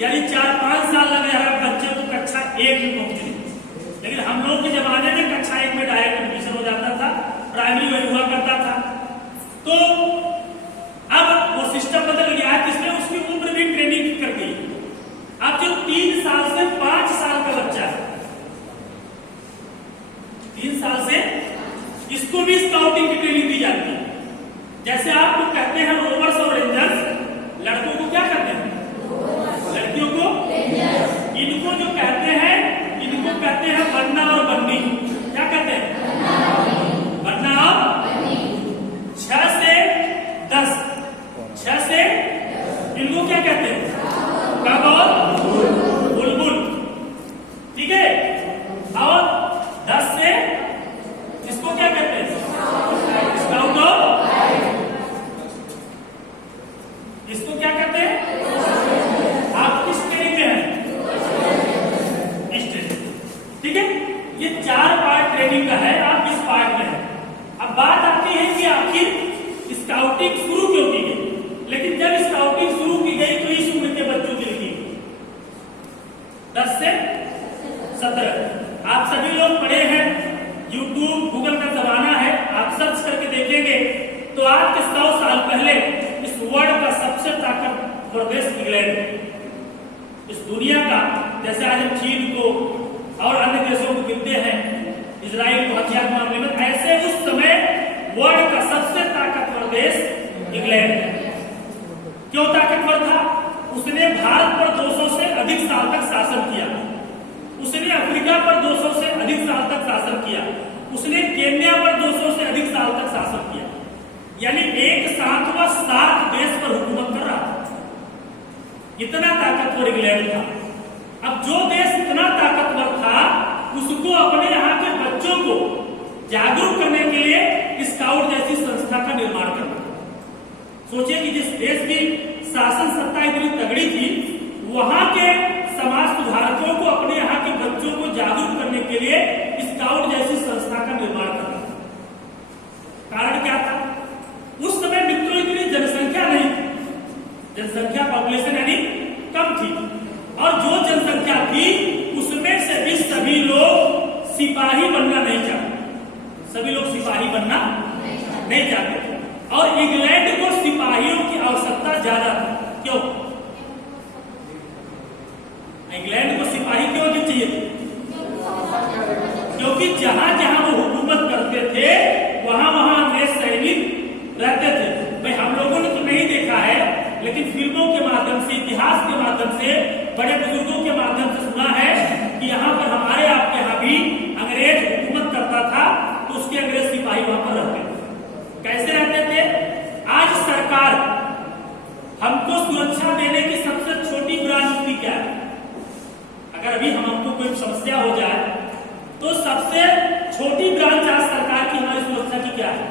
यानी 4-5 साल लगे हर बच्चे को कक्षा 1 में पहुंचने। लेकिन हम लोग के जमाने में कक्षा 1 में डायरेक्ट एडमिशन हो जाता था, प्राइमरी में हुआ करता था। तो अब वो सिस्टम बदल गया है, जिसमें उसकी उम्र भी ट्रेनिंग कर दी। अब जो 3 साल से 5 साल का बच्चा है, 3 साल से, इसको भी स्काउटिंग की ट्रेनिंग दी जाती है। जैसे आप लोग कहते हैं रोवर्स और रेंजर्स, लड़कों को क्या कहते हैं, लड़कियों को इनको जो कहते हैं, इनको कहते हैं बन्ना और बन्नी। क्या कहते हैं, बन्ना और 6 से 10, 6 से इनको क्या कहते हैं, कब और बुलबुल। ठीक है, और 10 से इसको क्या कहते हैं, स्काउट और इसको क्या कहते हैं। आप किस ट्रेनिंग में हैं, इस ट्रेनिंग। ठीक है, ये 4 पार्ट ट्रेनिंग का है, आप किस पार्ट में हैं। अब बात आती है कि आखिर स्काउटिंग शुरू क्यों की गई। लेकिन जब स्काउटिंग शुरू की गई तो इस उम्र के बच्चों के लिए 10 से 17। आप सभी लोग पढ़े हैं, यूट्यूब गूगल का जमाना है, आप सर्च करके देखेंगे तो आज के 100 साल पहले इस वर्ल्ड का सबसे ताकतवर देश इंग्लैंड, इस दुनिया का, जैसे आज हम चीन को और अन्य देशों को गिनते हैं, इजराइल को हथियार के मामले में, ऐसे उस समय वर्ल्ड का सबसे ताकतवर देश इंग्लैंड है। क्यों ताकतवर था, उसने भारत पर 200 से अधिक साल तक शासन किया, उसने अफ्रीका पर 200 से अधिक साल तक शासन किया, उसने केन्या पर 200 से अधिक साल तक शासन किया। यानी एक साथ वह 7 देश पर हुकूमत कर रहा था। इतना ताकतवर इंग्लैंड था। अब जो देश इतना ताकतवर था, उसको अपने यहाँ के बच्चों को जागरूक करने के लिए स्काउट जैसी संस्था का निर्माण करना। सोचिए कि जिस देश की शासन सत्ता इतनी तगड़ी थी, वहां के समाज सुधारकों को अपने यहाँ के बच्चों को जागरूक करने के लिए स्काउट जैसी संस्था का निर्माण करना। कारण क्या था, उस समय मित्रों इतनी जनसंख्या नहीं थी, जनसंख्या पॉपुलेशन यानी कम थी, और जो जनसंख्या थी उसमें से भी सभी लोग सिपाही बनना नहीं चाहते, सभी लोग सिपाही बनना नहीं चाहते थे। और इंग्लैंड को सिपाहियों की आवश्यकता ज्यादा थी। क्यों, इंग्लैंड को सिपाही क्यों नहीं चाहिए थे, क्योंकि जहां जहां वो हुकूमत करते थे वहां वहां अंग्रेज सैनिक रहते थे। भाई हम लोगों ने तो नहीं देखा है, लेकिन फिल्मों के माध्यम से, इतिहास के माध्यम से, बड़े बुजुर्गों के माध्यम से सुना है कि यहाँ पर हमारे आपके यहाँ भी अंग्रेज हुकूमत करता था, तो उसके अंग्रेज सिपाही वहां पर रहते थे। कैसे रहते थे, आज सरकार हमको सुरक्षा देने की सबसे छोटी ब्रांच उसकी क्या है। अगर अभी हमको कोई समस्या हो जाए तो सबसे छोटी ब्रांच आज सरकार की हमारी सुरक्षा की क्या है,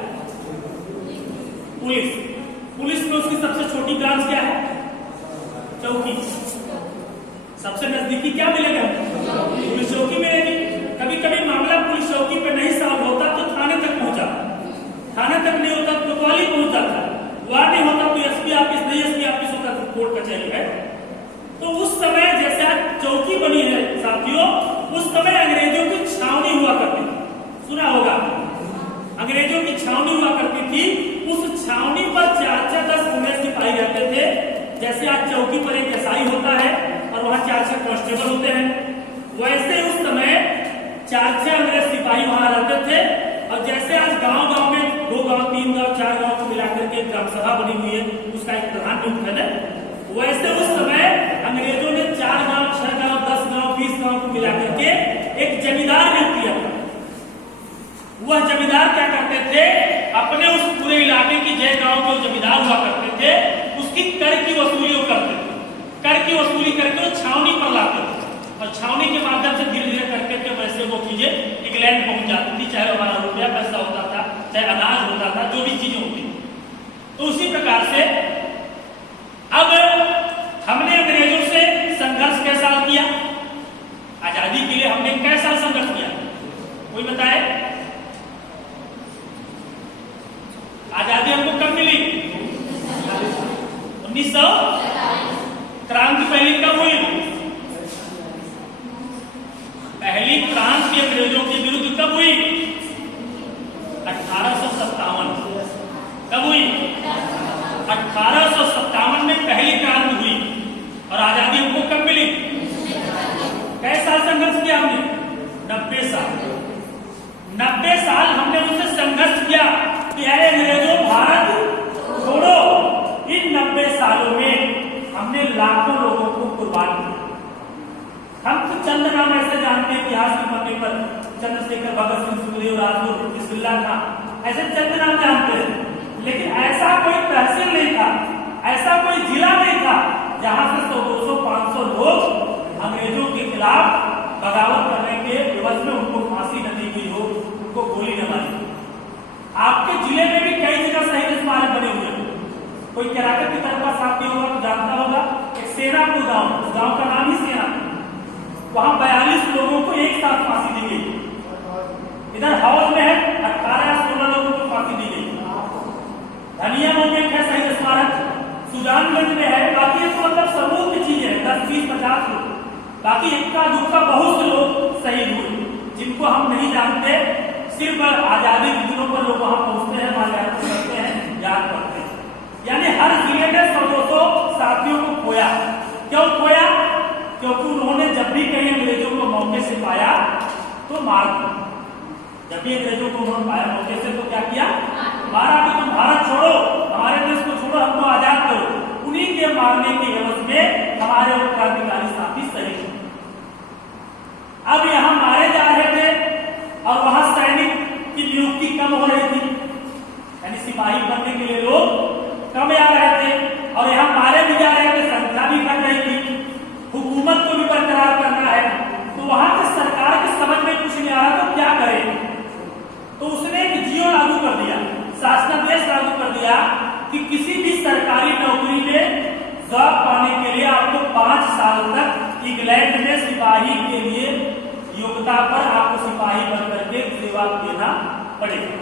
पुलिस। पुलिस में उसकी सबसे छोटी ब्रांच क्या है, चौकी। सबसे नजदीकी क्या मिलेगा, पुलिस चौकी मिलेगी। कभी कभी मामला पुलिस चौकी पे नहीं सॉल्व होता तो थाने तक पहुंचा, थाने तक नहीं होता तो कोतवाली पहुंच जाता, वहां नहीं होता तो एसपी ऑफिस, नहीं एसपी ऑफिस होता तो कोर्ट कचहरी है। तो उस समय जैसे आज चौकी बनी है साथियों, उस समय अंग्रेजों की छावनी हुआ करती थी, सुना होगा, अंग्रेजों की छावनी हुआ करती थी। उस छावनी पर 4-4-10 अंग्रेज सिपाही रहते थे। जैसे आज चौकी पर एक एसआई होता है और वहां 4-6 कांस्टेबल होते हैं, वैसे उस समय 4-6 अंग्रेज सिपाही वहां रहते थे। और जैसे आज गांव-गांव में 2 गांव, 3 गांव, 4 गांव को मिलाकर के ग्राम सभा बनी हुई है, उसका एक प्रधान नियुक्त है, वैसे उस समय अंग्रेजों ने 4 गांव, 6 गांव, 10 गांव, 20 गांव को मिलाकर के एक जमींदार नियुक्त किया था। वह जमींदार क्या करते थे, अपने उस पूरे इलाके की जय गांव के जमींदार हुआ करते थे, उसकी कर की वसूली करते थे। कर की वसूली करके वो छावनी पर लाते थे, और छावनी के माध्यम से धीरे धीरे करके वैसे वो चीजें इंग्लैंड पहुंच जाती थी, चाहे हमारा रुपया पैसा होता था, चाहे अनाज होता था, जो भी चीजें होती थी। तो उसी प्रकार से अब हमने अंग्रेजों से संघर्ष कैसा किया, आजादी के लिए हमने कैसा संघर्ष किया, कोई बताए। आजादी हमको कब मिली, 1900 क्रांति पहली कब हुई? पहली क्रांति अंग्रेजों के विरुद्ध कब हुई? 1857। कब हुई? 1857 में पहली क्रांति हुई। और आजादी हमको कब मिली? कै साल संघर्ष किया हमने? 90 साल। 90 साल हमने उनसे संघर्ष किया कि अरे अंग्रेजों भारत छोड़ो। इन 90 सालों में हमने लाखों लोगों को कुर्बान किया। हम तो चंद नाम ऐसे जानते हैं इतिहास के पन्ने पर, चंद्रशेखर, भगत सिंह, सुखदेव, राजगुरु, बिस्मिल्लाह खां, ऐसे चंद नाम जानते हैं। लेकिन ऐसा कोई तहसील नहीं था, ऐसा कोई जिला नहीं था जहां से 100, 200, 500 लोग अंग्रेजों के खिलाफ बगावत करने के विवश में उनको फांसी न दी गई हो, उनको गोली न मारी। आपके जिले में भी कई जगह शहीद स्मारक बने हुए हैं। कोई केराकत की तरफ का साथी होगा तो जानता होगा, एक सेनापुर गांव का नाम ही सेना, वहां 42 लोगों को एक साथ फांसी दी गई। इधर हाउस में है 18 या 16 लोगों को फांसी दी गई। धनिया में एक है शहीद स्मारक, सुजानगंज में है। बाकी तो मतलब समूह की चीज है, 10, 20, 50 लोग। बाकी इक्का दुक्का बहुत से लोग शहीद हुए जिनको हम नहीं जानते। सिर्फ आजादी के दिनों पर लोग वहां पहुंचते हैं, माल्यार्पण करते हैं, याद करते हैं। यानी हर जिले ने 100-200 साथियों को खोया। क्यों खोया? क्योंकि उन्होंने जब भी कहीं अंग्रेजों को मौके से पाया तो मार दिया। जब भी अंग्रेजों को उन्होंने पाया मौके से तो क्या किया? मारा कि तुम भारत छोड़ो, हमारे देश को छोड़ो, हमको आजाद करो। उन्हीं के मारने के एवज में हमारे क्रांतिकारी साथी शहीद। अब यहाँ मारे जा रहे थे और वहां सैनिक की नियुक्ति कम हो रही थी, यानी सिपाही बनने के लिए लोग कम आ रहे थे और यहाँ मारे भी जा रहे थे, संख्या भी घट रही थी। हुकूमत को भी बरकरार करना है तो वहां के सरकार के समझ में कुछ नहीं आ रहा तो क्या करे। तो उसने एक जियो लागू कर दिया, शासनादेश लागू कर दिया कि किसी भी सरकारी नौकरी में जॉब पाने के लिए आपको 5 साल तक इंग्लैंड में सिपाही के लिए योग्यता पर आपको सिपाही बनकर के सेवा देना पड़ेगा।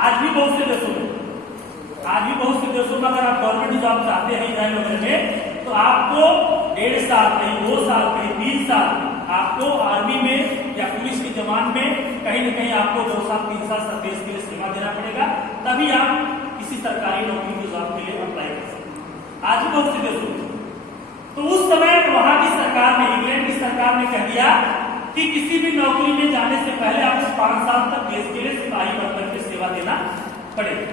आज भी बहुत से देशों में अगर आप गवर्नमेंट जॉब चाहते हैं इंग्लैंड वगैरह में तो आपको 1.5 साल, कहीं 2 साल, कहीं 3 साल आपको आर्मी में या पुलिस के जवान में कहीं न कहीं आपको 2 साल 3 साल देश के लिए सेवा देना पड़ेगा, तभी आप किसी सरकारी नौकरी की जॉब के लिए अप्लाई कर सकते हैं। आज भी बहुत से देशों में। तो उस समय वहां की सरकार ने, इंग्लैंड की सरकार ने कह दिया कि किसी भी नौकरी में जाने से पहले आपको 5 साल तक देश के लिए सिपाही बनकर के सेवा देना पड़ेगा।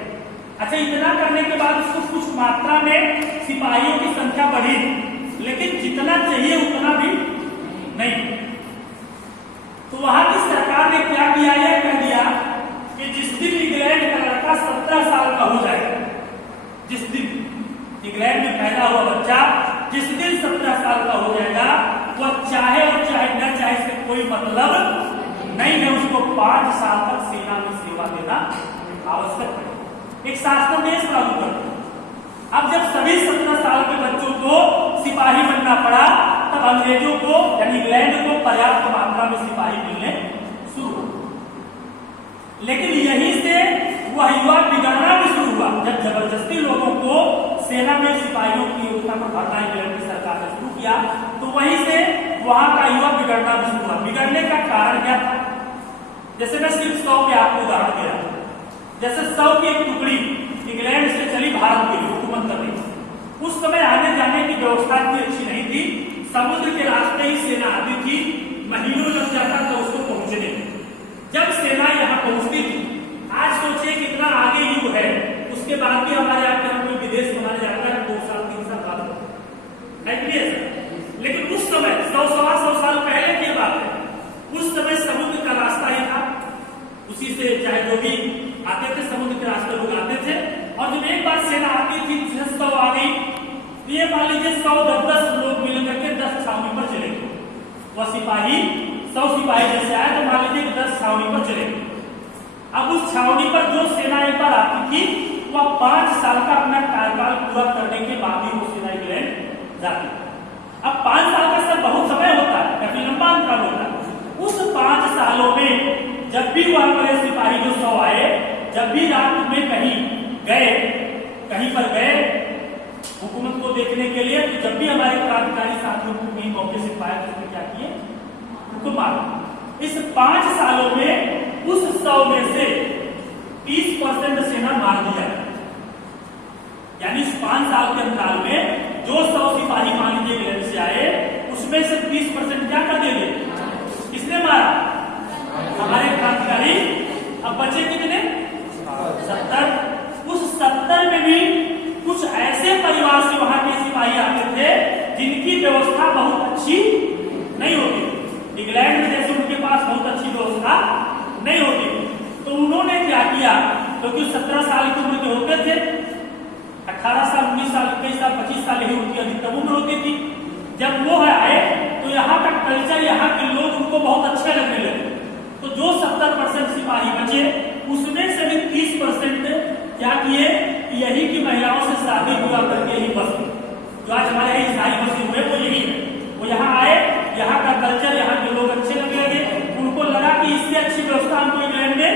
अच्छा, इतना करने के बाद उसको कुछ मात्रा में सिपाहियों की संख्या बढ़ी, लेकिन जितना चाहिए उतना भी नहीं। तो वहां की सरकार ने क्या किया? यह कह दिया कि जिस दिन इंग्लैंड का लड़का 17 साल का हो जाएगा, जिस दिन इंग्लैंड में पैदा हुआ बच्चा जिस दिन 17 साल का हो जाएगा, वह चाहे और चाहे न चाहे इससे कोई मतलब नहीं है, उसको 5 साल तक सेना में सेवा देना आवश्यक है। एक शासनादेश लागू कर दिया। अब जब सभी 17 साल के बच्चों को सिपाही बनना पड़ा तब अंग्रेजों को यानी इंग्लैंड को पर्याप्त मात्रा में सिपाही मिलने शुरू हुए। लेकिन यहीं से वह युवा बिगड़ना भी शुरू हुआ जब जबरदस्ती लोगों को सेना में सिपाहियों की योग्यता पर भरना इंग्लैंड की सरकार ने शुरू किया। तो वहीं से वहां का युवा बिगड़ना भी शुरू हुआ। बिगड़ने का कारण क्या था? जैसे मैं सिर्फ 100 के आपको उदाहरण दिया, जैसे 100 की एक टुकड़ी इंग्लैंड से चली भारत के लिए हुकूमत करने। उस समय आने जाने की व्यवस्था इतनी अच्छी नहीं थी, समुद्र के रास्ते ही सेना आती थी, महीनों लग जाता था उसको पहुंचने। जब सेना यहाँ पहुंचती थी, आज सोचिए कितना आगे युग है, उसके बाद भी हमारे यहाँ कोई विदेश बनाने जाता है 2 साल 3 साल बाद है कि नहीं? लेकिन उस समय 100-125 साल पहले की बात है, उस समय समुद्र का रास्ता ही था, उसी से चाहे जो भी आते थे समुद्र के रास्ते लोग आते थे। और जब एक बार सेना आती थी 100 आ गई, ये मान लीजिए 100-10 लोग मिलकर के 10 छावनी पर चले गए। वह सिपाही 100 सिपाही जैसे आए तो मान लीजिए 10 छावनी पर चले गए। अब उस छावनी पर जो सेना एक बार आती थी वह 5 साल का अपना कार्यकाल पूरा करने के बाद ही वो सेना इंग्लैंड जाती। अब 5 साल का सब बहुत समय होता है, काफी लंबा अंतराल होता है। उस 5 सालों में जब भी वहां पर सिपाही जो 100 आए, जब भी रात में कहीं पर गए हुकूमत को देखने के लिए। तो जब भी हमारे क्रांतिकारी साथियों को कहीं मौके से पाया तो उसने क्या किए, उनको मारा। इस 5 सालों में उस 100 में से 30% सेना मार दिया, यानी इस 5 साल के अंतराल में जो 100 सिपाही मान लीजिए इंग्लैंड से आए, उसमें से 30% क्या कर देंगे, किसने मारा, हमारे क्रांतिकारी। अब बचे कितने, 70। उस 70 में भी कुछ ऐसे परिवार से वहां के सिपाही आते थे जिनकी व्यवस्था बहुत अच्छी नहीं होती। इंग्लैंड में जैसे उनके पास बहुत अच्छी व्यवस्था नहीं होती, तो उन्होंने क्या किया, क्योंकि 17 साल की उम्र के होते थे, 18 साल 19 साल 21 साल 25 साल ही उनकी अधिकतम उम्र होती थी। जब वो आए तो यहाँ का कल्चर, यहाँ के लोग उनको बहुत अच्छे लगने लगे। तो जो 70% सिपाही बचे, उसमें से भी 30% क्या किए, यही की महिलाओं से शादी हुआ करके ही बस गए। जो आज हमारे यहाँ ईसाई बसे हुए वो यही है। वो यहाँ आए, यहाँ का कल्चर, यहाँ के लोग अच्छे लगने लगे, उनको लगा कि इससे अच्छी व्यवस्था हमको इंग्लैंड में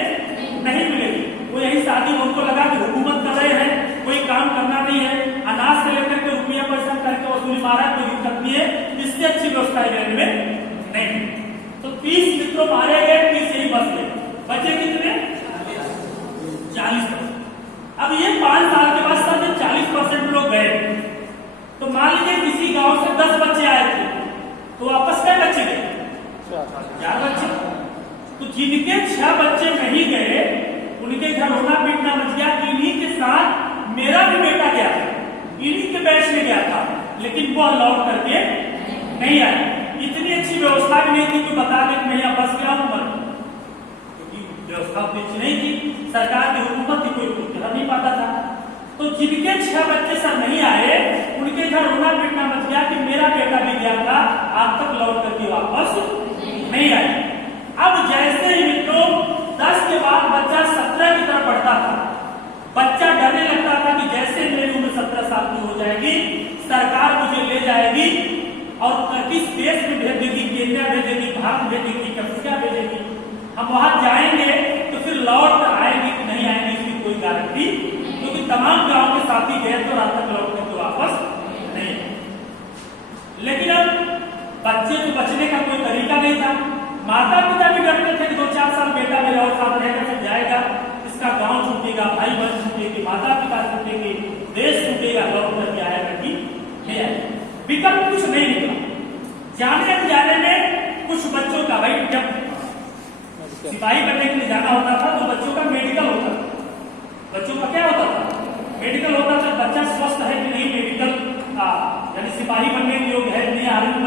नहीं मिलेगी। वो यही शादी, उनको लगा कि हुकूमत कर रहे हैं, कोई काम करना नहीं है, अनाज से लेकर के रुपया पैसा करके वसूली मारा, कोई दिक्कत नहीं है, इससे अच्छी व्यवस्था इंग्लैंड में नहीं। तो 30 मित्रों मारे गए, 30 यही बच गए, बचे कितने, 40%। अब ये 5 साल के बाद सब 40% लोग गए, तो मान लीजिए किसी गांव से 10 बच्चे आए थे, तो वापस क्या बच्चे गए, 4 बच्चे। तो जिनके 6 बच्चे नहीं गए, उनके घर रोना पीटना मच गया। इन्हीं के साथ मेरा भी बेटा गया था, इन्हीं के बैच में गया था, लेकिन वो लौट करके नहीं आया। इतनी अच्छी व्यवस्था भी नहीं थी कि बता दे कि मैं यहाँ बस गया हूं, क्योंकि व्यवस्था उतनी अच्छी नहीं थी, सरकार की हुकूमत थी, कोई कुछ कर नहीं पाता था। तो जिनके 6 बच्चे सर नहीं आए, उनके घर रोना पीटना मच गया कि मेरा बेटा भी गया था, आज तक लौट करके वापस नहीं आए। अब जैसे ही मित्रों 10 के बाद बच्चा 17 की तरफ बढ़ता था, बच्चा डरने लगता था कि जैसे मेरी उम्र 17 साल की हो जाएगी, सरकार मुझे ले जाएगी और किस देश में भेज देगी, केन्या भेजेगी, भारत भेजेगी, कम्पुचिया भेजेगी, हम वहां जाएंगे तो फिर लौट कर आएंगे कि नहीं आएंगे, इसकी कोई गारंटी, क्योंकि तमाम गांव के साथी गए तो रात तक लौट करके वापस नहीं। लेकिन अब बच्चे को बचने का कोई तरीका नहीं था। माता पिता भी डरते थे कि 2-4 साल बेटा मेरा और साथ रहकर फिर जाएगा, इसका गांव छूटेगा, भाई बहन छूटेगी, माता पिता छूटेंगे, देश छूटेगा, लौट करके आएगा कि नहीं आएगा। विकल्प कुछ नहीं निकला। जाने में कुछ बच्चों का, भाई जब सिपाही बनने के लिए जाना होता था तो बच्चों का मेडिकल होता था। बच्चों का क्या होता था, मेडिकल होता था। बच्चा स्वस्थ है कि नहीं, मेडिकल यानी सिपाही बनने के योग्य है कि नहीं, आर्मी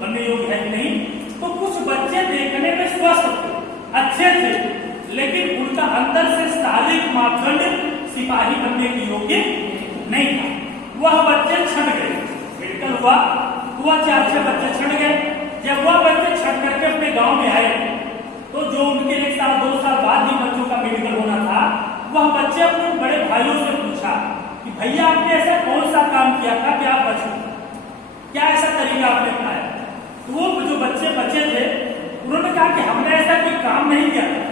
बनने योग्य है कि नहीं। तो कुछ बच्चे देखने में स्वस्थ थे, अच्छे थे, लेकिन उनका अंदर से शारीरिक मापदंड सिपाही बनने के योग्य नहीं था। वह बच्चे छट गए, मेडिकल हुआ, 4-6 बच्चे छट गए। जब वह बच्चे छट करके अपने गांव में आए, तो जो उनके 1 साल 2 साल बाद ही बच्चों का मेडिकल होना था, वह बच्चे अपने बड़े भाइयों से पूछा कि भैया आपने ऐसा कौन सा काम किया था कि आप बचे, क्या ऐसा तरीका आपने अपनाया। तो वो जो बच्चे बचे थे, उन्होंने कहा कि हमने ऐसा कोई काम नहीं किया था,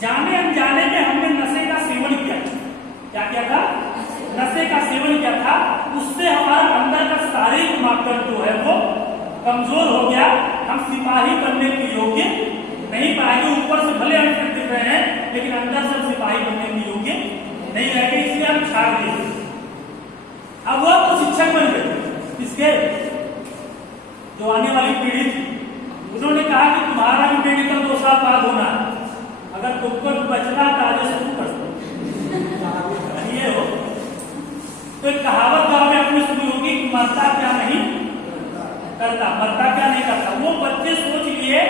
जाने अनजाने में हमने नशे का सेवन किया। क्या किया था, नशे का सेवन किया था। उससे हमारा अंदर का शारीरिक मापदंड जो है वो कमजोर हो गया, हम सिपाही बनने के योग्य नहीं पाएंगे। ऊपर से भले हम फिट दिख रहे हैं, लेकिन अंदर से सिपाही बनने के योग्य नहीं रहेंगे, इसलिए हम छाड़ दिए। अब वह तो शिक्षक बन गए, इसके जो आने वाली पीढ़ी थी, उन्होंने कहा कि तुम्हारा भी मेडिकल 2 साल बाद होना, अगर तुमको बचना था आज से तुम कर सकते हो। तो एक कहावत गांव में अपनी सुनी होगी कि मरता क्या नहीं करता, मरता क्या नहीं करता। वो बच्चे सोच लिए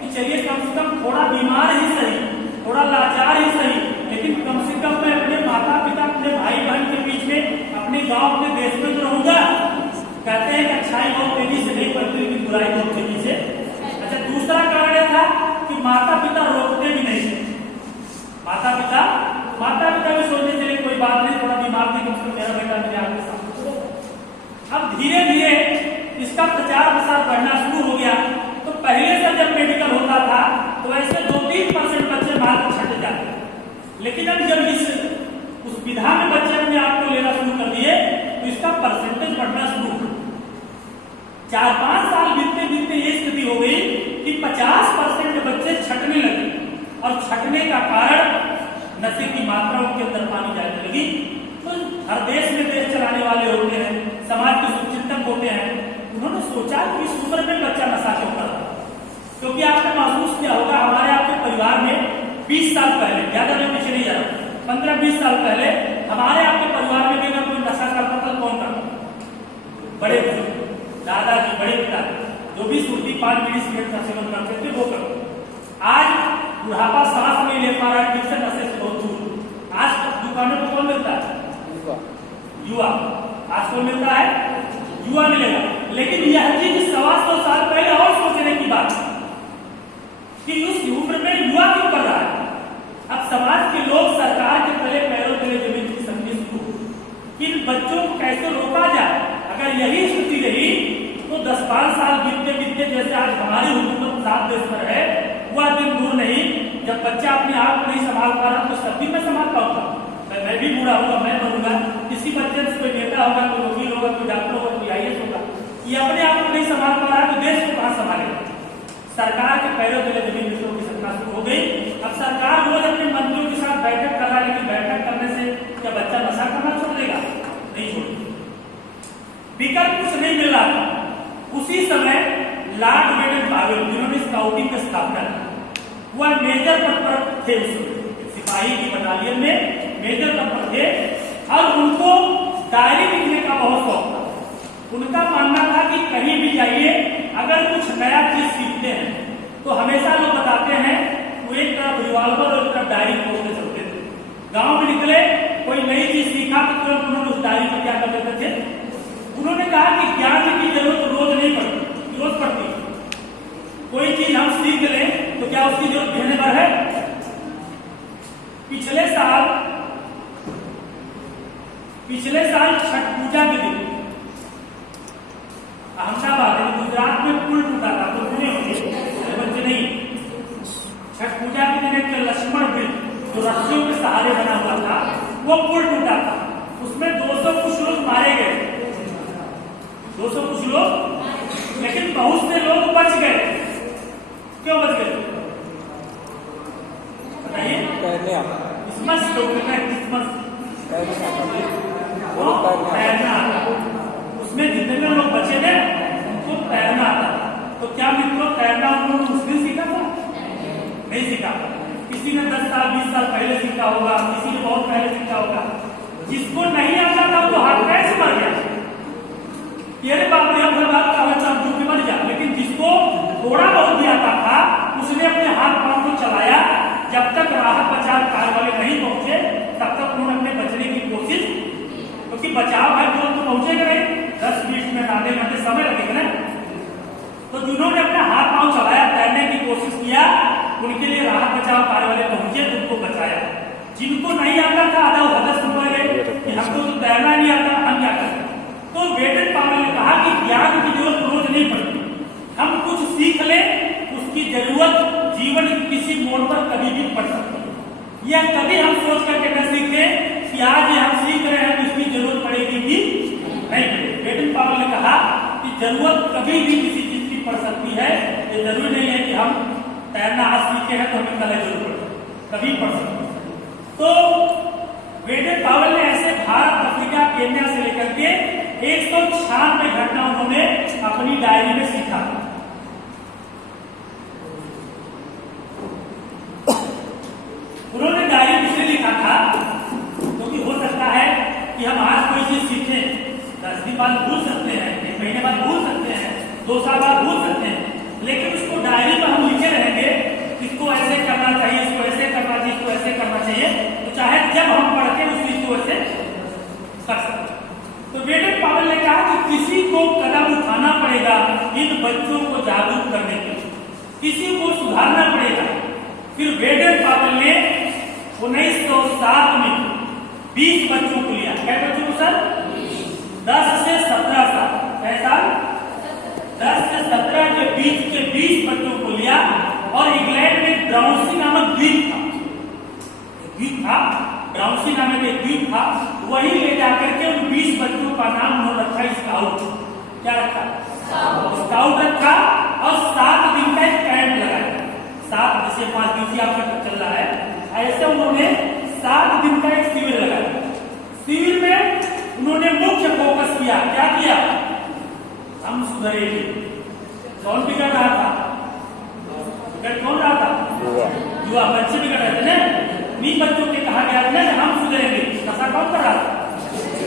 कि चलिए कम से कम थोड़ा बीमार ही सही, थोड़ा लाचार ही सही, लेकिन कम से कम मैं अपने माता पिता, अपने भाई बहन के बीच में, अपने गांव, अपने देश में तो रहूंगा। कहते हैं कि अच्छाई बहुत तेजी से नहीं बढ़ती, लेकिन बुराई बहुत तेजी से। अच्छा, दूसरा कारण था कि माता पिता रोकते भी नहीं थे। माता पिता भी सोचते थे कोई बात नहीं, थोड़ा बीमार थे, कम से कम मेरा बेटा मेरे आगे साथ। अब धीरे धीरे इसका प्रचार प्रसार बढ़ना शुरू हो गया। तो पहले से जब मेडिकल होता था तो ऐसे 2-3% बच्चे मात्र छट जाते, लेकिन अब जब उस विधा में बच्चे अपने आप को लेना शुरू कर दिए तो इसका परसेंटेज बढ़ना शुरू हो। 4-5 साल बीतते बीतते ये स्थिति हो गई कि 50% बच्चे छटने लगे, और छटने का कारण नशे की मात्रा उनके अंदर पानी जाने लगी। तो हर देश में देश चलाने वाले होते हैं, समाज के शुभचिंतक होते हैं, उन्होंने सोचा कि इस उम्र में बच्चा नशा क्यों कर रहा है। क्योंकि आपने महसूस किया होगा, हमारे आपके परिवार में 20 साल पहले, ज्यादा मैं पीछे नहीं जा रहा, 15-20 साल पहले हमारे आपके परिवार में भी अगर कोई नशा करता था कौन करता? बड़े बुजुर्ग, दादाजी, बड़े पिता, जो भी सूरती पान बीड़ी सिगरेट का सेवन करते थे वो करते। आज बुढ़ापा सांस नहीं ले पा रहा है, ठीक से नशे से बहुत दूर। आज दुकानों पर कौन मिलता है? युवा। आज कौन मिलता है? युवा मिलेगा। लेकिन यह चीज 125 साल पहले और सोचने की बात कि उस उम्र में युवा क्यों कर रहा है। अब समाज के लोग सरकार के तले पैरों तले जमीन की समझे शुरू कि इन बच्चों को कैसे रोका जाए। अगर यही स्थिति रही तो 10-5 साल बीतते बीतते जैसे आज हमारी हुकूमत साथ देश पर है, वह दिन दूर नहीं जब बच्चा अपने आप को नहीं संभाल पा रहा तो सभी मैं संभाल पाऊंगा। मैं भी बूढ़ा होगा, मैं बनूंगा, किसी बच्चे से कोई नेता होगा, कोई वकील होगा, कोई डॉक्टर होगा, कोई IAS होगा, ये अपने आप को नहीं संभाल पा रहा तो देश को कहां संभालेगा। सरकार के पैरों तले जमीन मित्रों की सत्ता शुरू हो गई। अब सरकार रोज अपने मंत्रियों के साथ बैठक कर रहा है, लेकिन बैठक करने से क्या बच्चा नशा करना छोड़ देगा? नहीं छोड़ेगा। विकल्प कुछ नहीं मिल रहा था। उसी समय लॉर्ड वेडन पावेल, जिन्होंने स्काउटिंग की स्थापना की, वह मेजर पद पर थे, सिपाही की बटालियन में मेजर पद पर थे, और उनको डायरी लिखने का बहुत शौक था। उनका मानना था कि कहीं भी जाइए अगर कुछ नया चीज सीखते हैं तो हमेशा लोग बताते हैं, वो एक तरफ रिवॉल्वर और एक तरफ डायरी खोलते चलते थे। गांव में निकले, कोई नई चीज सीखा तो तुरंत उन्होंने उस डायरी को क्या कर देते थे। उन्होंने कहा कि ज्ञान की जरूरत रोज नहीं पड़ती, रोज पड़ती। कोई चीज हम सीख लें तो क्या उसकी जरूरत कहने पर है? पिछले साल छठ पूजा के दिन अहमदाबाद गुजरात में पुल टूटा था, तो सुने होंगे बच्चे नहीं। छठ पूजा के दिन एक लक्ष्मण ब्रिज जो रस्सियों के सहारे बना हुआ था, वो पुल टूटा था। उसमें 200 कुछ लोग मारे गए, 200 कुछ लोग, लेकिन बहुत से लोग बच गए। क्यों बच गए बताइए? क्रिसमस तैरना, उसमें जितने लोग बचे थे उनको तैरना आता। तो क्या मित्रों तैरना उन्होंने उस दिन सीखा था? नहीं सीखा। किसी ने 10 साल 20 साल पहले सीखा होगा, किसी ने बहुत पहले सीखा होगा। जिसको नहीं आता था वो हाथ पैर से मर गया, अरे बाप रे हम बात का बच्चा डूब के मर जा। लेकिन जिसको थोड़ा बहुत भी आता था उसने अपने हाथ पांव को चलाया। जब तक राहत बचाव कार्य वाले नहीं पहुंचे तब तक उन्होंने अपने बचने की कोशिश, क्योंकि बचाव है तो पहुंचेगा नहीं, 10-20 मिनट आधे घंटे समय लगेगा ना। तो जिन्होंने अपना हाथ पांव चलाया, तैरने की कोशिश किया, उनके लिए राहत बचाव कार्य वाले पहुंचे, उनको बचाया। जिनको नहीं आता था आधा हदस समझ गए कि हमको तो तैरना नहीं आता, हम क्या करें। तो वेडन पावेल ने कहा कि ज्ञान की जरूरत रोज नहीं पड़ती, हम कुछ सीख लें, उसकी जरूरत जीवन के किसी मोड़ पर कभी भी पड़ सकती है। यह कभी हम सोच करके न सीखें कि आज ये हम सीख रहे हैं तो इसकी जरूरत पड़ेगी कि नहीं पड़ेगी। वेडन पावेल ने कहा कि जरूरत कभी भी किसी चीज की पड़ सकती है। ये जरूरी नहीं है कि हम तैरना आज सीखे हैं तो हमें कल जरूरत पड़े, कभी पड़ सकती है। तो वेडन पावेल ने ऐसे भारत, अफ्रीका, केन्या से लेकर के 196 घटना उन्होंने अपनी डायरी में सीखा। उन्होंने डायरी में इसलिए लिखा था क्योंकि हो सकता है कि हम आज कोई चीज सीखें, 10 दिन बाद भूल सकते हैं, 1 महीने बाद भूल सकते हैं, 2 साल बाद भूल सकते हैं, लेकिन उसको डायरी पर हम लिखे रहेंगे, इसको ऐसे करना चाहिए, इसको ऐसे करना चाहिए, इसको ऐसे करना चाहिए, तो चाहे जब हम पढ़ के उस चीज को ऐसे कर सकते। तो वेडन पावेल ने कहा कि किसी को कदम उठाना पड़ेगा इन बच्चों को जागरूक करने के लिए, किसी को सुधारना पड़ेगा। फिर वेडन पावेल ने 1907 में 20 बच्चों को लिया। क्या बच्चों को सर? 10 से 17 साल, कैसा 10 से 17 के बीच के 20 बच्चों को लिया और इंग्लैंड में ब्राउनसी नामक द्वीप था, ब्राउनसी नामक एक द्वीप था, वही ले जाकर के उन 20 बच्चों का नाम उन्होंने रखा स्काउट। क्या रखा? स्काउट रखा। और 7 दिन का एक कैंप लगाया। 7 जैसे 5 दिन आपका चल रहा है, ऐसे उन्होंने 7 दिन का एक शिविर लगाया। शिविर में उन्होंने मुख्य फोकस किया। क्या किया? हम सुधरेंगे। कौन बिगड़ रहा था? कौन रहा था? युवा बच्चे बिगड़ रहे थे ना। उन्हीं बच्चों के कहा गया था ना हम सुधरेंगे। नशा कौन कर रहा था?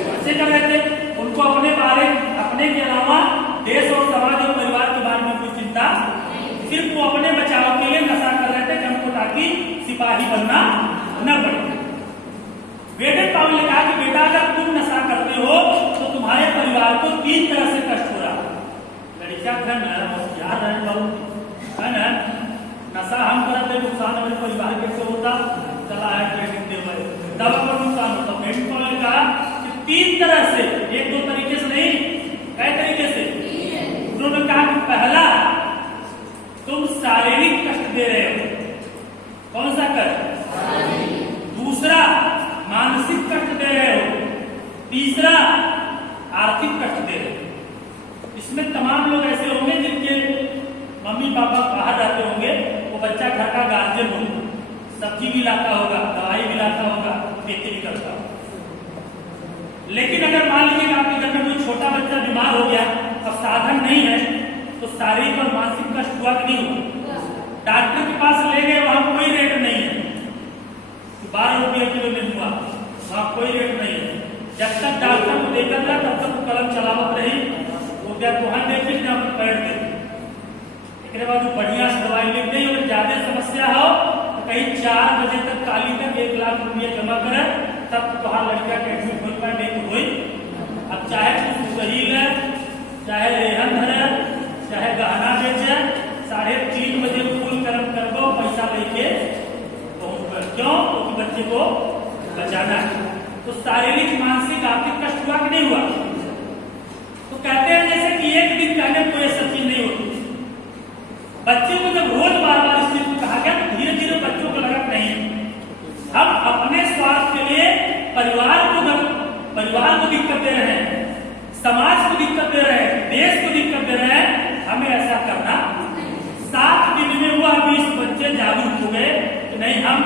बच्चे कर रहे थे। उनको अपने बारे, अपने के अलावा देश और समाज और परिवार के बारे में कोई चिंता, सिर्फ वो अपने बचाव के लिए नशा कर रहे थे हमको, ताकि सिपाही बनना न पड़े। बेटे पावल ने कहा कि बेटा अगर तुम नशा करते हो तो तुम्हारे परिवार को 3 तरह से कष्ट हो रहा। लड़कियां याद है ना, नशा हम करते नुकसान हमारे परिवार कैसे होता, चला है ट्रेनिंग दे दवा पर नुकसान होता। बेटे पावल ने कहा कि 3 तरह से, 1-2 तरीके से नहीं, कई तरीके से। उन्होंने कहा कि पहला, तुम शारीरिक कष्ट दे रहे हो। कौन सा कष्ट? दूसरा, मानसिक कष्ट दे रहे हो। तीसरा, आर्थिक कष्ट दे रहे हो। इसमें तमाम लोग ऐसे होंगे जिनके मम्मी पापा बाहर जाते होंगे, वो बच्चा घर का गार्जियन होगा, सब्जी भी लाता होगा, दवाई भी लाता होगा, खेती भी करता होगा। लेकिन अगर मान लीजिए आपके घर में कोई छोटा बच्चा बीमार हो गया और साधन नहीं है, तो शारीरिक और मानसिक कष्ट हुआ कि नहीं हुआ? डॉक्टर के पास ले गए, वहां कोई रेट नहीं है, 12 रुपये किलो नहीं हुआ, वहां कोई रेट नहीं है। जब तक डॉक्टर को देखा था तब तक कलम चलावत रही, वो क्या तुहां देखिए ना पैर दे। एक बाद बढ़िया से दवाई लिख दी। और ज्यादा समस्या हो तो कहीं 4 बजे तक काली तक 1 लाख रुपये जमा करे, तब तुहार लड़का के एडमिट हो पाए, नहीं तो हुई। अब चाहे कुछ सही है, चाहे रेहन है, चाहे गहना बेचे, 3:30 बजे फुल कर्म कर दो, पैसा लेके पहुंच कर। क्यों? क्योंकि बच्चे को बचाना है। तो शारीरिक मानसिक आर्थिक कष्ट हुआ कि नहीं हुआ? तो कहते हैं जैसे कि एक दिन कहने कोई ऐसा चीज नहीं होती। बच्चे को जब रोज बार बार इस चीज को कहा गया तो धीरे धीरे बच्चों को लगा नहीं, हम अपने स्वार्थ के लिए परिवार को दिक्कत दे रहे हैं, समाज को दिक्कत दे रहे हैं, देश को दिक्कत दे रहे हैं, हमें ऐसा करना। 7 दिन में हुआ 20 बच्चे जागरूक हो गए कि नहीं, हम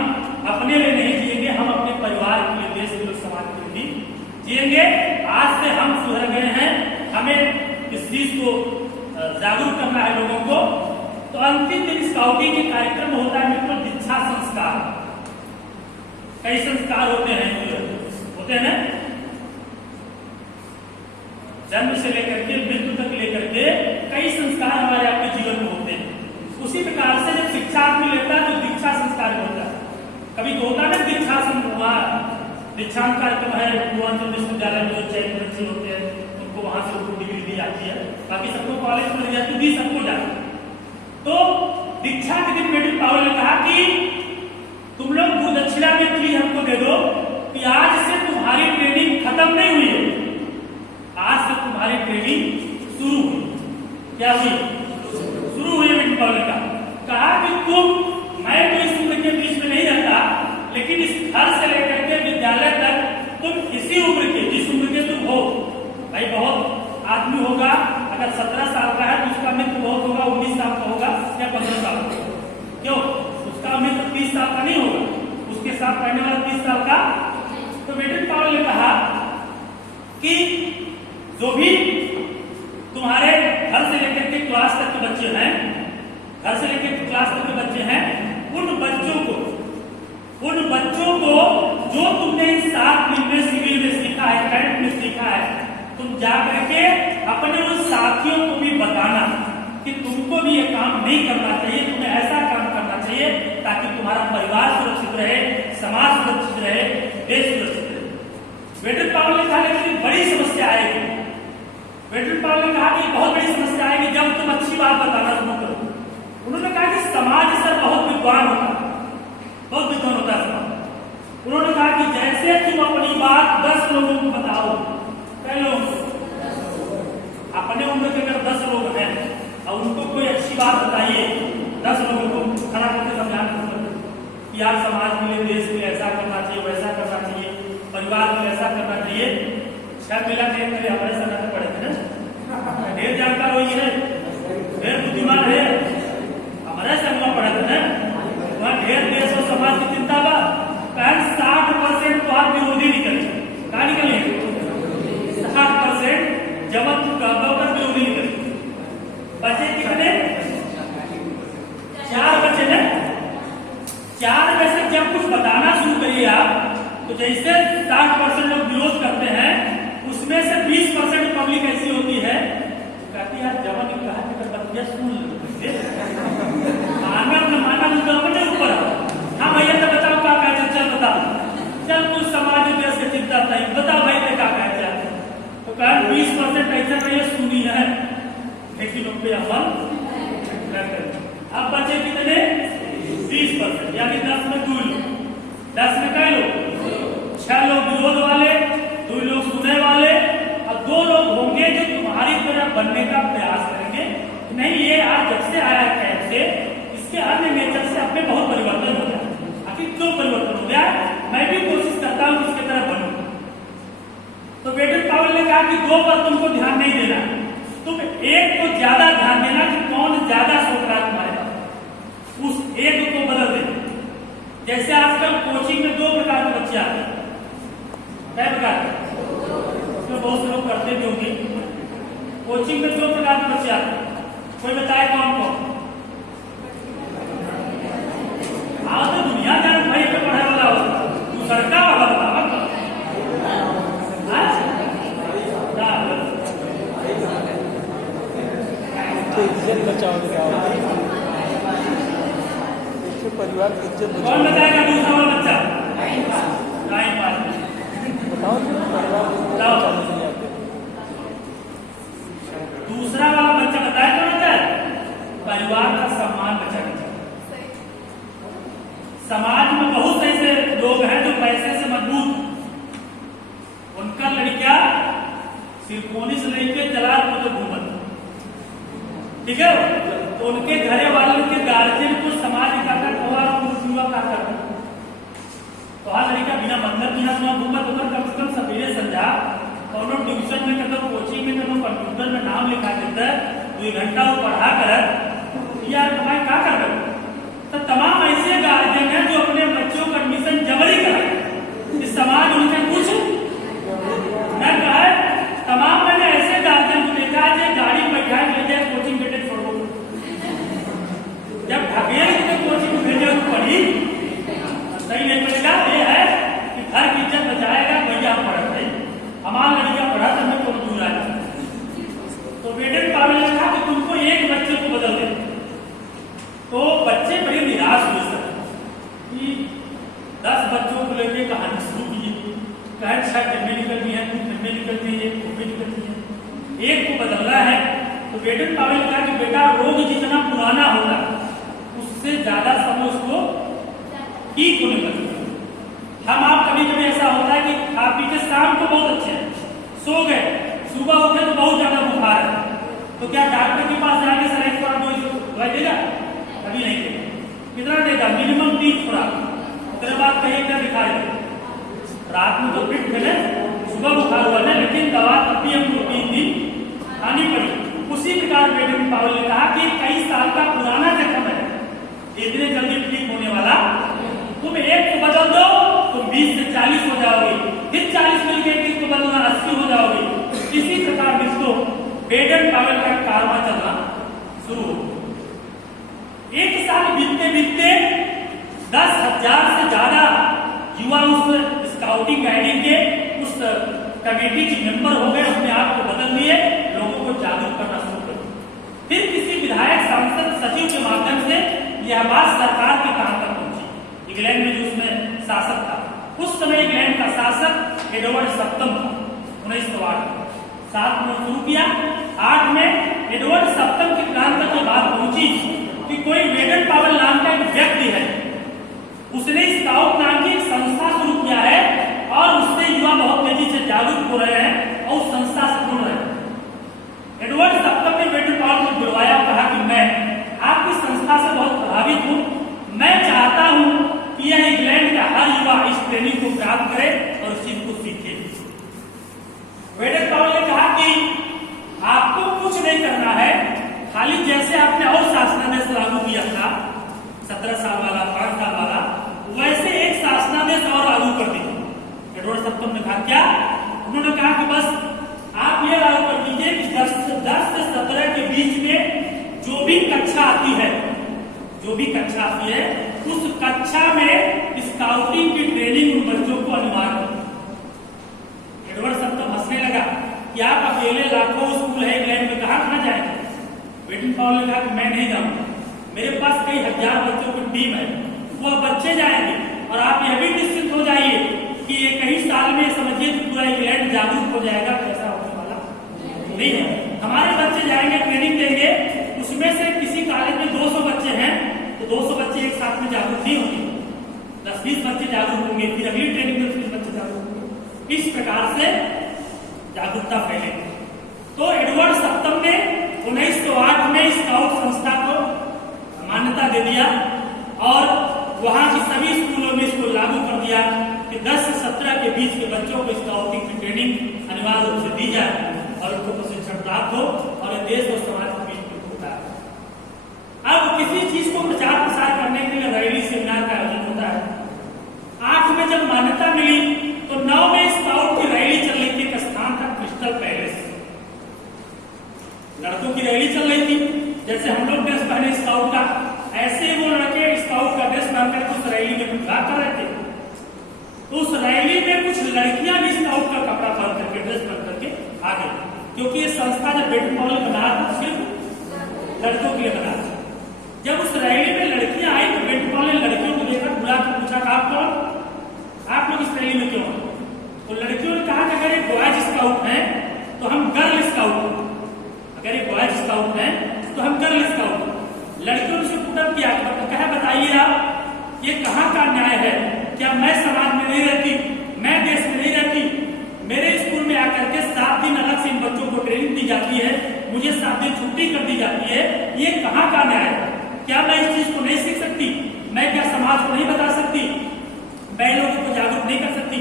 अपने लिए नहीं जिएंगे, हम अपने परिवार के लिए, देश के लिए, समाज के लिए भी जिएंगे। आज से हम सुधर गए हैं, हमें इस चीज को जागरूक करना है लोगों को। तो अंतिम दिन स्काउटिंग के कार्यक्रम में होता है मित्रों दीक्षा संस्कार। कई संस्कार होते हैं ना, जन्म से लेकर के मृत्यु तक लेकर के कई संस्कार हमारे आपके जीवन में होते हैं। उसी प्रकार से जब शिक्षा आदमी लेता है तो दीक्षा संस्कार होता है। कभी तो होता है ना दीक्षांत कार्यक्रम है, पूर्वांचल विश्वविद्यालय में जो चयन बच्चे होते हैं उनको वहां से उनको डिग्री दी जाती है, बाकी सबको कॉलेज में दी जाती है, सबको जाती है। तो दीक्षा के दिन बेटी पावल ने कहा कि तुम लोग दूध दक्षिणा में प्लीज हमको दे दो कि आज से तुम्हारी ट्रेनिंग खत्म नहीं हुई है, आज से तुम्हारी ट्रेनिंग शुरू हुई। क्या हुई? शुरू हुई। बेटी पावल ने कहा कि मैं तो इस उम्र के बीच में नहीं रहता, लेकिन इस घर से लेकर के विद्यालय तक तुम इसी उम्र के, जिस उम्र के तुम हो, भाई बहुत आदमी होगा अगर 17 साल का है तो उसका मित्र बहुत होगा, 19 साल का होगा या 15 साल का। क्यों? उसका मित्र 30 साल का नहीं होगा, उसके साथ पढ़ने वाला 30 साल का। तो बेटी पावल ने कहा कि जो भी तुम्हारे घर से लेकर के क्लास तक के बच्चे हैं, घर से लेकर क्लास तक के बच्चे हैं, उन बच्चों को जो तुमने 7 दिन में सिविल में सीखा है, कैंप में सीखा है, तुम जा करके अपने उन साथियों को भी बताना कि तुमको भी ये काम नहीं करना चाहिए, तुम्हें ऐसा काम करना चाहिए ताकि तुम्हारा परिवार सुरक्षित रहे, समाज सुरक्षित रहे, देश सुरक्षित रहे। वेटर पावल ने कहा लेकिन बड़ी समस्या आएगी। वेटर पावल ने कहा कि बहुत बड़ी समस्या आएगी जब तुम अच्छी बात बताना शुरू करो। उन्होंने कहा कि समाज सर बहुत विद्वान होता है, बहुत विद्वान होता है समाज। उन्होंने कहा कि जैसे तुम अपनी बात 10 लोगों को बताओ, कई लोग अपने उम्र के अगर 10 लोग हैं और उनको कोई अच्छी बात बताइए, 10 लोगों को खड़ा करके समझाना कि यार समाज के लिए, देश के लिए ऐसा करना चाहिए, वैसा करना चाहिए, परिवार के लिए ऐसा करना चाहिए, शायद मिला के मेरे हमारे समय में पढ़े थे ना, ढेर जानकार हुई है, ढेर बुद्धिमान है, हमारे समय में पढ़े थे ना, वहाँ ढेर देश और समाज की चिंता का 60% तो आप विरोधी निकले, कहा निकले 60% जब कर विरोधी निकले। बचे कितने? 4 बचे ना। 4 में से जब कुछ बताना शुरू करिए आप, तो जैसे 60% लोग विरोध करते हैं, उसमें से 20% पब्लिक ऐसी होती है कहती है जवान ने कहा कि बच्चा सुन लो, माना न माना तो ऊपर। हाँ भैया तो बताओ क्या कहते, चल बताओ, चल कुछ समाज देश की चिंता नहीं, बताओ भाई ने क्या कहते हैं। तो कहा 20% ऐसा भैया सुनी है, लेकिन उन पे अमल करते। अब बचे कितने? 20%, यानी 10 में 2 लोग, 10 में कई लोग? 6 लोग विरोध वाले, 2 लोग सुनने वाले, और 2 लोग होंगे जो तुम्हारी तरह बनने का प्रयास करेंगे। नहीं, ये आज जब से आया कैब से, इसके अन्य नेचर से अपने बहुत परिवर्तन हो गया। आखिर क्यों परिवर्तन हो गया? मैं भी कोशिश करता हूँ इसके तरह बनूं। तो बेटन पावल ने कहा कि 2 पर तुमको ध्यान नहीं देना, तुम एक को ज्यादा ध्यान देना कि कौन ज्यादा सोच रहा है तुम्हारे पास, उस एक को बदल देना। जैसे आजकल कोचिंग में 2 प्रकार के बच्चे आते हैं, क्या प्रकार के? उसमें बहुत से लोग करते भी होंगे। कोचिंग में 2 प्रकार के बच्चे आते हैं, कोई बताए कौन कौन? आज तो दुनिया जान भाई पे पढ़ाई वाला होता, तू सरकार वाला बतावा इज्जत बचाओ, परिवार की इज्जत बचाओ। कौन बताएगा दूसरा वाला बच्चा? बताओ दूसरा वाला बच्चा बताए कौन होता है? परिवार का सम्मान बचाना चाहिए। समाज में बहुत ऐसे लोग हैं जो पैसे से मजबूत, उनका लड़कियां सिरकोनी से लेके जलाल को तो घूमत, ठीक है? तो उनके घरे वालों के गार्जियन को समाज इकट्ठा हुआ का करना, तो आज लड़का बिना मतलब बिना सुना घूमत होकर कम से कम सवेरे संध्या और ट्यूशन में कदम कोचिंग में कदम कंप्यूटर में नाम लिखा देता है, 2 घंटा वो पढ़ा कर यार तुम्हारे क्या कर रहे? तो तमाम ऐसे गार्जियन हैं जो अपने बच्चों का एडमिशन जबरी कराए, इस समाज उनसे कुछ मैं कहा तमाम मैंने ऐसे गार्जियन को देखा है गाड़ी में बैठा ले जाए कोचिंग बेटे छोड़ो, जब ढकेल के कोचिंग भेजे पढ़ी सही नहीं पड़ेगा। ये है कि घर की इज्जत बचाएगा, भैया हम पढ़ रहे हमारा लड़कियां पढ़ा तो हमें कौन दूर आया। तो बेटे पावल ने कहा कि तुमको एक बच्चे को बदल दे, तो बच्चे बड़ी निराश हुए सर कि 10 बच्चों को लेकर कहानी शुरू कीजिए, कहे 6 डिब्बे निकलती है, 2 डिब्बे निकलती है, 1 डिब्बे निकलती है, एक को बदलना है। तो बेटन पावल ने कहा कि बेटा रोग जितना पुराना होगा उससे ज्यादा समय उसको ठीक होने लगता है। हम आप कभी कभी ऐसा होता है कि आप पीछे शाम को बहुत अच्छे हैं, सो गए, सुबह उठे तो बहुत ज्यादा बुखार है, तो क्या डॉक्टर के पास जाके सर एक खुराक दवाई देगा? कभी नहीं देगा। कितना देगा? मिनिमम 3 खुराक, उसके बाद कहीं क्या दिखाई दे। रात में तो फिट थे, सुबह बुखार हुआ है, लेकिन दवा तब भी हमको 3 दिन खानी पड़ी। उसी प्रकार बेटन पावल ने कहा कि कई साल का पुराना जख्म है, इतने जल्दी ठीक होने वाला, तुम एक को बदल दो तो 20 से 40 हो जाओगे, फिर 40 मिलकर 1 को बदलना 80 हो जाओगे। इसी प्रकार इसको बेटन पावल का कारवा चलना शुरू हो। 1 साल बीतते बीतते 10,000 से ज्यादा युवा उस स्काउटिंग गाइडिंग के उस कमेटी के मेंबर हो गए, अपने आप को बदल दिए, लोगों को जागरूक करना शुरू कर। फिर किसी विधायक सांसद सचिव के माध्यम से यह बात सरकार के कान तक पहुंची। इंग्लैंड में जो उसमें शासक था, उस समय इंग्लैंड का शासक एडवर्ड सप्तम था, 1908 7 में शुरू किया। 8 में एडवर्ड सप्तम के कान तक ये बात पहुंची कि कोई बेटन पावल नाम का एक व्यक्ति है, उसने स्काउट नाम की एक संस्था शुरू किया है और उससे युवा बहुत तेजी से जागरूक हो रहे हैं और उस संस्था से जुड़ रहे हैं। एडवर्ड सप्तम ने बेटन पावल को बुलवाया, कहा कि मैं आपकी संस्था से बहुत प्रभावित हूं, मैं चाहता हूं कि यह इंग्लैंड का हर युवा इस ट्रेनिंग को प्राप्त करे और इस चीज को सीखे। आपने और शासनादेश लागू किया था 17 साल वाला 5 साल वाला, वैसे एक शासनादेश और लागू कर दी। एडवर्ड सप्तम ने कहा क्या? उन्होंने कहा कि बस आप ये लागू कर दीजिए कि 10 से 17 के बीच में जो भी कक्षा आती है उस कक्षा में स्काउटिंग की ट्रेनिंग उन बच्चों को अनिवार्य। एडवर्ड सप्तम हंसने लगा कि आप अकेले लाखों स्कूल है इंग्लैंड में, कहाँ जाएंगे? बेटन पॉल ने कहा कि मैं नहीं जाऊंगा, मेरे पास कई हजार बच्चों की टीम है, वो बच्चे जाएंगे और आप यह भी निश्चित हो जाइए कि एक ही साल में समझिए कि पूरा इंग्लैंड जागरूक हो जाएगा। कैसा होने वाला नहीं है। हमारे बच्चे जाएंगे, ट्रेनिंग देंगे, उसमें से किसी कॉलेज में 200 बच्चे हैं तो 200 बच्चे एक साथ में जागरूक नहीं होंगे, 10-20 बच्चे जागरूक होंगे, फिर अगली ट्रेनिंग में 30 बच्चे जागरूक होंगे। इस प्रकार से जागरूकता फैलेगी। तो एडवर्ड सप्तम ने 1908 में स्काउट संस्था को मान्यता दे दिया और वहां की सभी स्कूलों में इसको लागू कर दिया कि 10 से 17 के बीच के बच्चों को स्काउटिंग की ट्रेनिंग अनिवार्य रूप से दी जाए और उनको प्रशिक्षण प्राप्त हो और देश और समाज के बीच में होता है। अब किसी चीज को प्रचार प्रसार करने के लिए रैली सेमिनार का आयोजन होता है। 8 में जब मान्यता मिली तो 9 में स्काउट की रैली चल रही थी। एक स्थान था क्रिस्टल पैलेस, लड़कों की रैली चल रही थी। जैसे हम लोग ड्रेस पहने स्काउट का, ऐसे वो लड़के स्काउट का ड्रेस पहनकर उस रैली में विभाग कर रहे थे। तो उस रैली में कुछ लड़कियां भी स्काउट का कपड़ा पहन करके, ड्रेस पहन करके आ गई, क्योंकि ये संस्था जब बेटन पॉल ने बनाया था सिर्फ लड़कों के लिए बनाया था। जब उस रैली में लड़कियां आई तो बेटन पॉल ने लड़कियों को देखा, बुला के पूछा कि आप कौन, आप लोग इस रैली में क्यों आए? तो लड़कियों ने कहा कि अगर ये बॉयज स्काउट है तो हम गर्ल स्काउट, अगर ये बॉयज स्काउट है तो हम गर्ल स्काउट। लड़कियों ने उसे पुटअप किया, तो कहा बताइए आप ये कहाँ का न्याय है? क्या मैं समाज में नहीं रहती, मैं देश में नहीं रहती, मेरे स्कूल में आकर के 7 दिन अलग से इन बच्चों को ट्रेनिंग दी जाती है, मुझे 7 दिन छुट्टी कर दी जाती है, ये कहाँ का न्याय है? क्या मैं इस चीज को नहीं सीख सकती? मैं क्या समाज को नहीं बता सकती? मैं लोगों को जागरूक नहीं कर सकती?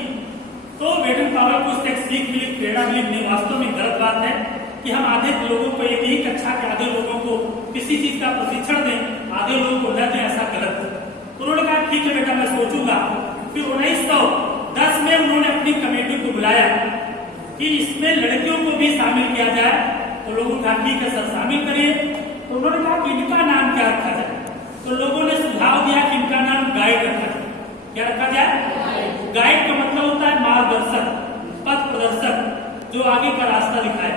तो बेटन पॉल को इससे एक सीख मिली, प्रेरणा मिली। वास्तव में गलत बात है कि हम आधे लोगों को, एक ही कक्षा के आधे लोगों को किसी चीज का प्रशिक्षण दें, आधे लोगों को न दें, ऐसा गलत है। तो उन्होंने कहा ठीक है बेटा, मैं सोचूंगा। फिर 1910 में उन्होंने अपनी कमेटी को बुलाया कि इसमें लड़कियों को भी शामिल किया जाए। तो लोगों ने कहा ठीक है सर, शामिल करिए। तो उन्होंने कहा कि इनका नाम क्या रखा जाए? तो लोगों ने सुझाव दिया कि इनका नाम गाइड रखा जाए। क्या रखा जाए? गाइड का मतलब होता है मार्गदर्शक, पथ प्रदर्शक, जो आगे का रास्ता दिखाए।